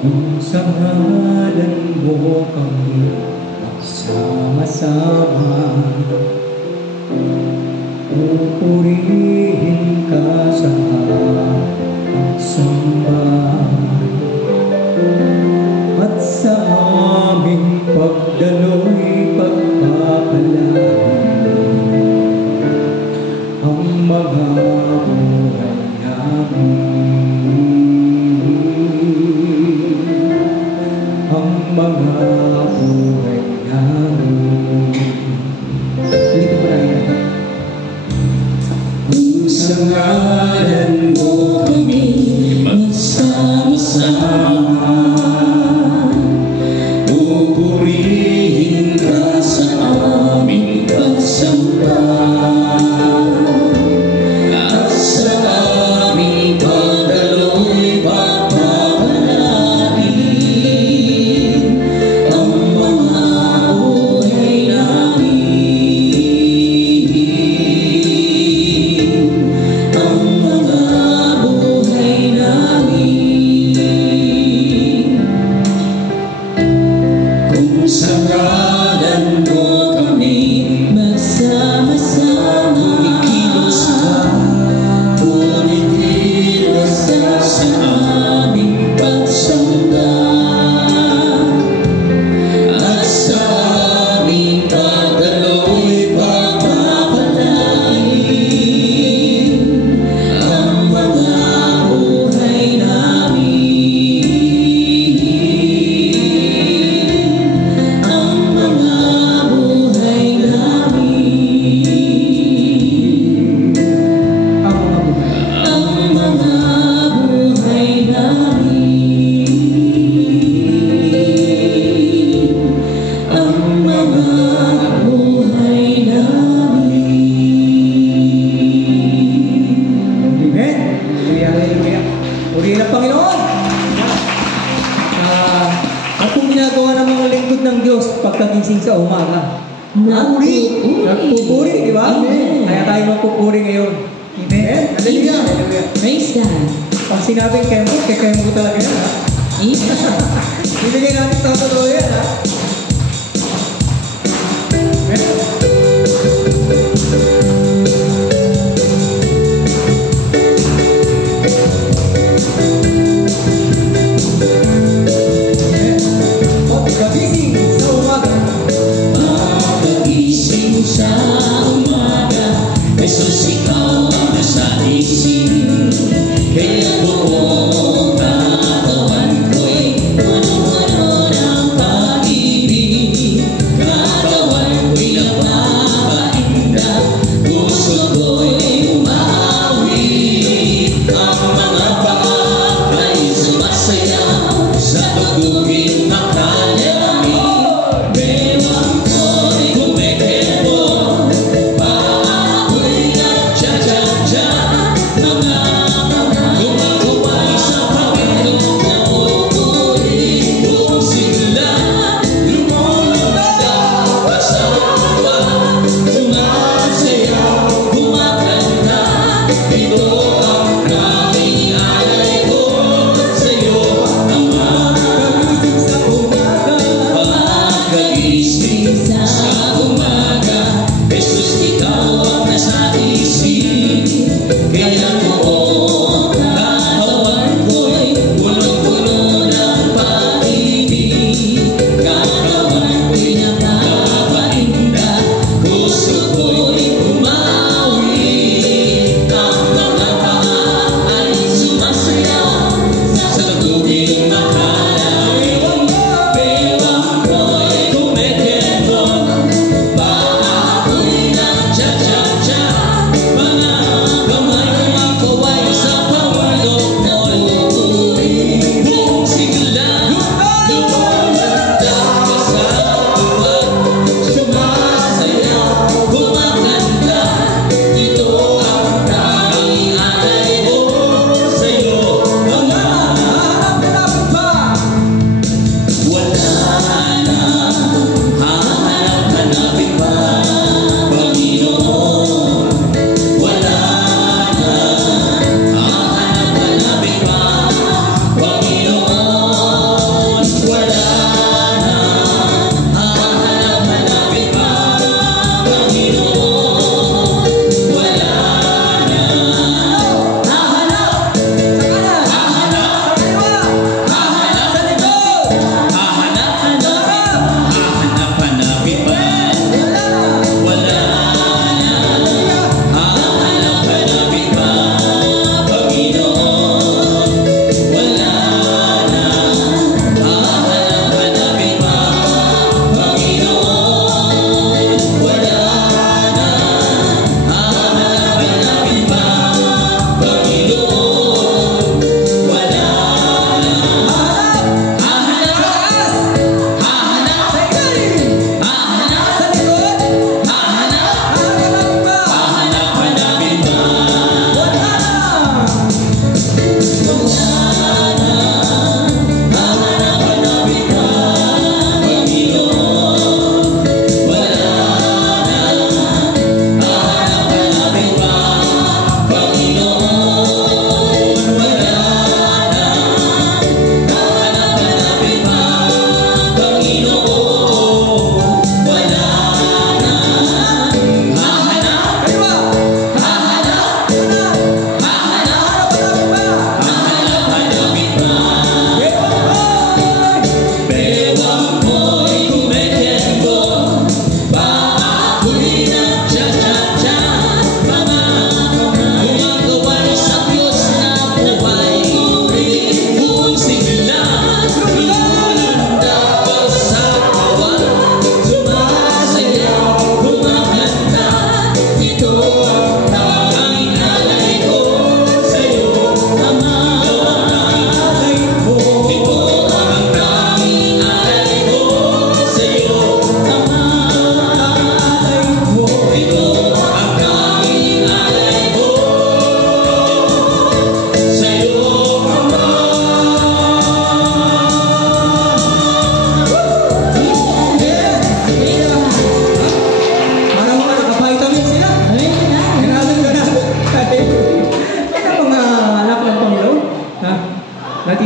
Kung sa ngalan mo kami magsama-sama, pupurihin ka sa pagsambahan, at sa aming pagdaloy pagpapalain ang mga buhay namin, ang mga buhay namin. Dito pa lang yan. Kung sa ngalan mo kami magsama-sama, pupurihin ka sa aming pagsamba, at sa aming pagdaloy pagpapalain ang mga buhay namin, ang mga buhay namin. Kung sa ngalan mo kami magsama-sama, kumikilos ka sa aming pagsamba, at sa aming pagdaloy pagpapalain ang mga buhay namin, ang mga buhay namin, ang mga buhay namin, ang mga buhay namin. Amen. Hallelujah. Purihin ang Panginoon. At kung ginagawa ng mga lingkod ng Diyos pagkagising sa umaga, nagpupuri, di ba? Amen. Kaya tayo magpupuri ngayon. Amen. Hallelujah. Hallelujah. Praise God. Pag sinabing kemo, kemo ko talaga yan, ha? Bibigyan natin totoo yan, ha? Amen. Pagkagising sa umaga, Pagkagising sa umaga, Jesus, ikaw ang nasa isip. Kaya buong katawan ko'y puno-puno ng pag-ibig. Katawan ko'y napapainda,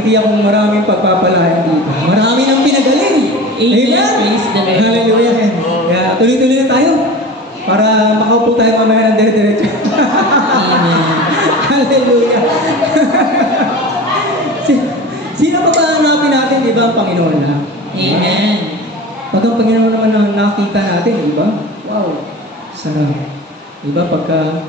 tinitiyak kong maraming pagpapalain dito. Marami nang pinagaling. Amen. Praise the Lord. Hallelujah. Kaya tuloy-tuloy na tayo para makaupo tayo mamaya ng dire-diretso. Amen. Hallelujah. Sino pa ba hanapin natin, di ba, ang Panginoon na? Amen. Pag ang Panginoon naman ang nakita natin, di ba? Wow, sarap. Di ba, pagka,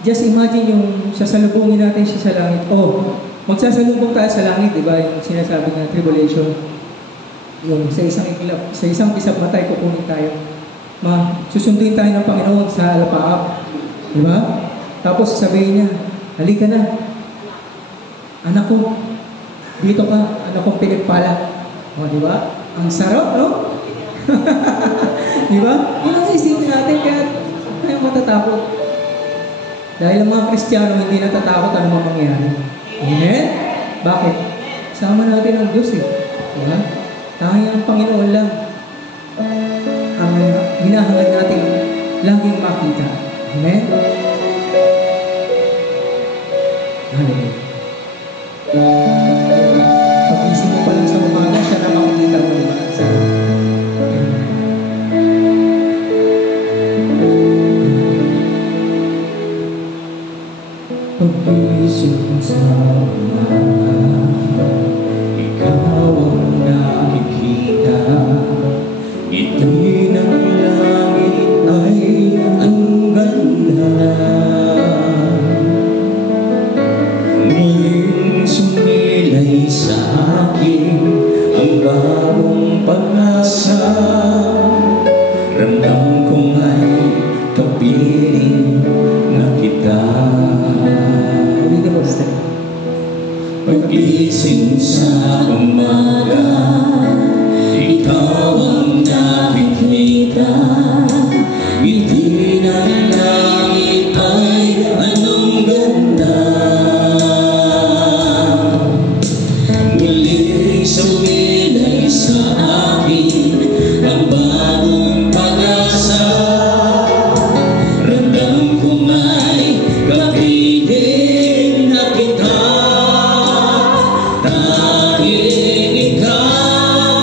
just imagine yung sasalubungin natin siya sa langit. Oh, magsasalubong tayo sa langit, di ba? Yung sinasabi ng tribulation. Yung sa isang iklap, sa isang pisap matay, kukunin tayo. Susunduin tayo ng Panginoon sa alapaap. Di ba? Tapos sabihin niya, halika na. Anak ko, dito ka, anak kong pinagpala. O, di ba? Ang sarap, no? Di ba? Yun ang isipin natin, kaya tayo matatakot. Dahil ang mga Kristiyano hindi natatakot ano mang mangyari. Amen? Bakit? Sama natin ang Diyos eh. Diba? Tanging ang Panginoon lang ang hinahangad natin laging makita. Amen? Hallelujah. Pag-isip mo pa lang sa umaga, siya na makikita mo naman. Pag-isip mo sa umaga, ikaw ang nakikita. Ngiti ng langit ay ang ganda. Muling sumilay sa akin ang bagong pag-asa. Ramdam kong ay kapiling na kita. Pag-ising sa umaga, ikaw ang nakikita. Ngiti ng langit ay anong ganda. Muling sumilay sa akin ang bagong pag-asa. Ramdam ko may kapiling na kita. Tanging ikaw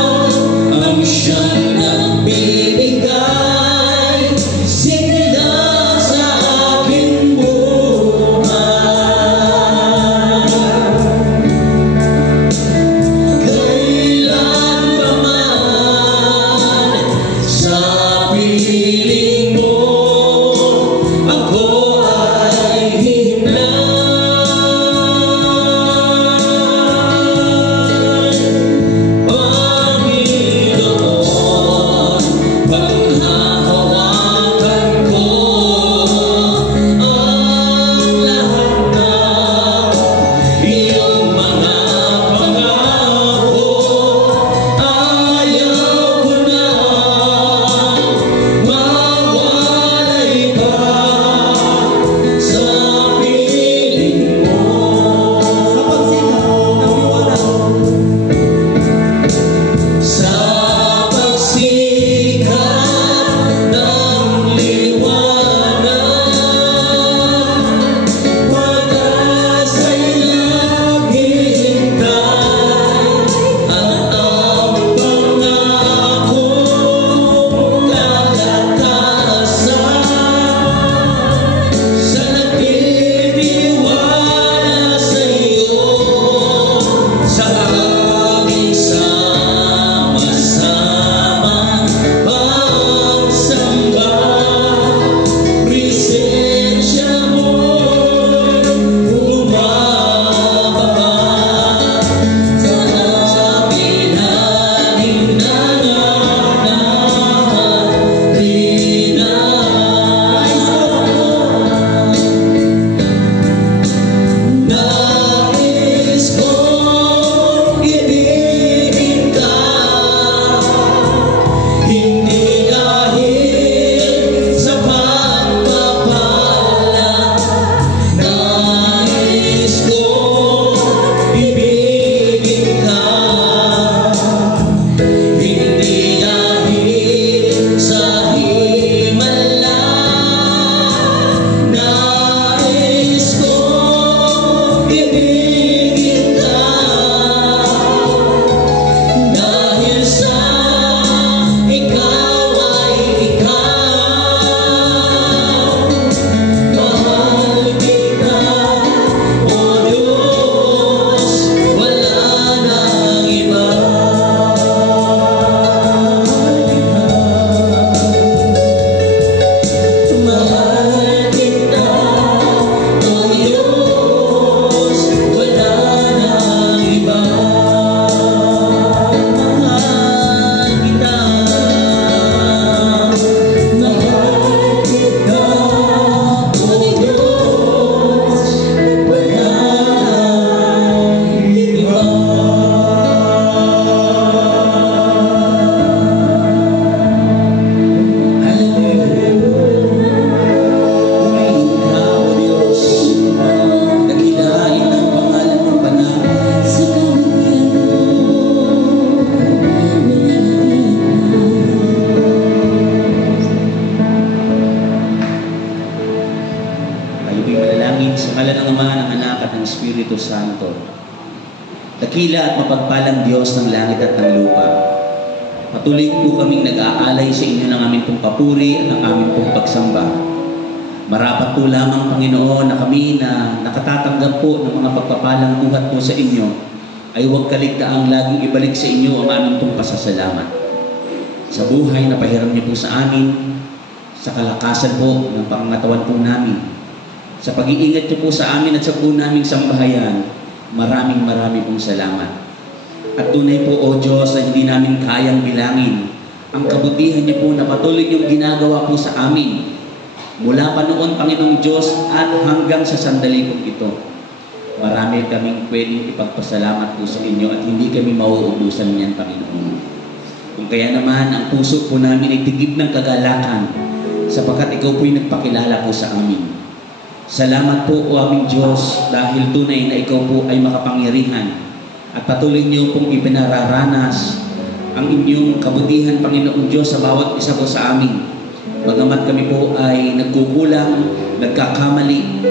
at ng Espiritu Santo. Dakila at mapagpalang Diyos ng langit at ng lupa. Patuloy po kaming nag-aalay sa inyo ng aming pong papuri at ng aming pong pagsamba. Marapat po lamang, Panginoon, na kami na nakatatanggap po ng mga pagpapalang buhat po sa inyo, ay huwag kaligtaang laging ibalik sa inyo ang aming pong pasasalamat. Sa buhay na pahiram niyo po sa amin, sa kalakasan po ng pangangatawan po namin, sa pag-iingat niyo po sa amin at sa po naming sambahayan, maraming pong salamat. At tunay po, O Diyos, na hindi namin kayang bilangin ang kabutihan niyo po na patuloy niyong ginagawa po sa amin mula pa noon, Panginoong Diyos, at hanggang sa sandali po ito. Marami kaming pwedeng ipagpasalamat po sa inyo at hindi kami mauubusan niyan, Panginoon. Kung kaya naman, ang puso po namin ay tigib ng kagalakan sapagkat ikaw po'y nagpakilala po sa amin. Salamat po, O aming Diyos, dahil tunay na ikaw po ay makapangyarihan at patuloy niyo pong ipinararanas ang inyong kabutihan, Panginoong Diyos, sa bawat isa po sa amin. Bagamat kami po ay nagkukulang, nagkakamali,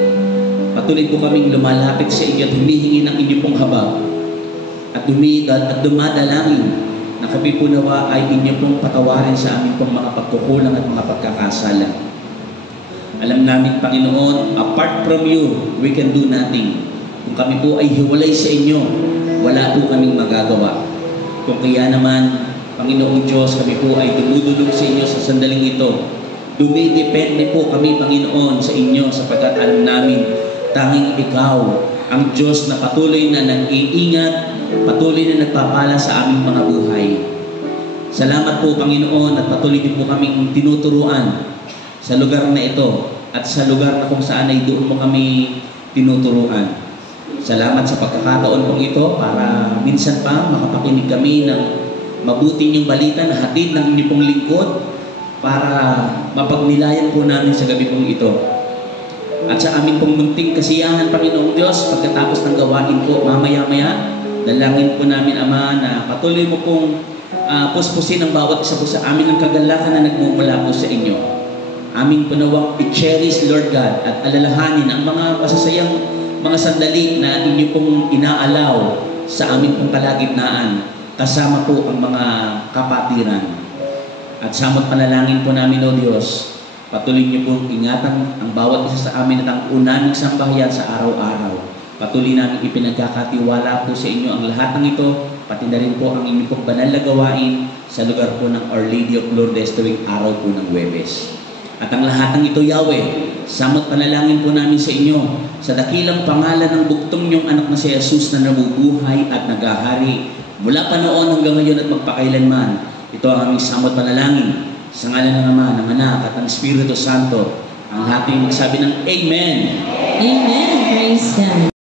patuloy po kaming lumalapit sa inyo at humihingi ng inyo pong habag at dumadalangin na kami po nawa ay inyo pong patawarin sa aming pong mga pagkukulang at mga pagkakasala. Alam namin, Panginoon, apart from you, we can do nothing. Kung kami po ay hiwalay sa inyo, wala po kaming magagawa. Kung kaya naman, Panginoong Diyos, kami po ay dumudulog sa inyo sa sandaling ito. Dumidepende po kami, Panginoon, sa inyo sapagkat alam namin tanging ikaw ang Diyos na patuloy na nag-iingat, patuloy na nagpapala sa aming mga buhay. Salamat po, Panginoon, at patuloy din po kaming tinuturuan sa lugar na ito at sa lugar na kung saan ay doon mo kami tinuturuan. Salamat sa pagkakataon pong ito para minsan pa makapakinig kami ng mabuti niyong balita na hatid ng inyong pong lingkod para mapagnilayan po namin sa gabi pong ito. At sa amin pong munting kasiyahan, Panginoong Diyos, pagkatapos ng gawain po mamaya-maya, dalangin po namin, Ama, na patuloy mo pong puspusin ang bawat isa po sa amin ng kagalakan na nagmumula po sa inyo. Aming punawang i-cherish, Lord God, at alalahanin ang mga masasayang mga sandali na inyo pong inaalaw sa aming pong kalagitnaan, kasama po ang mga kapatiran. At samot panalangin po namin, O Diyos, patuloy niyo pong ingatan ang bawat isa sa amin at ang unaming sambahayan sa araw-araw. Patuloy namin ipinagkakatiwala po sa inyo ang lahat ng ito, pati na rin po ang inyong pong banal na gawain sa lugar po ng Our Lady of Lourdes tuwing araw po ng Huwebes. At ang lahat ng ito, Yahweh, samot panalangin po namin sa inyo sa dakilang pangalan ng bugtong niyong anak na si Jesus na nabubuhay at nagahari mula pa noon hanggang ngayon at magpakailanman. Ito ang aming samot panalangin sa ngalan ng Ama, ng Anak at ng Espiritu Santo. Ang lahat ay magsabi ng Amen. Amen. Praise God.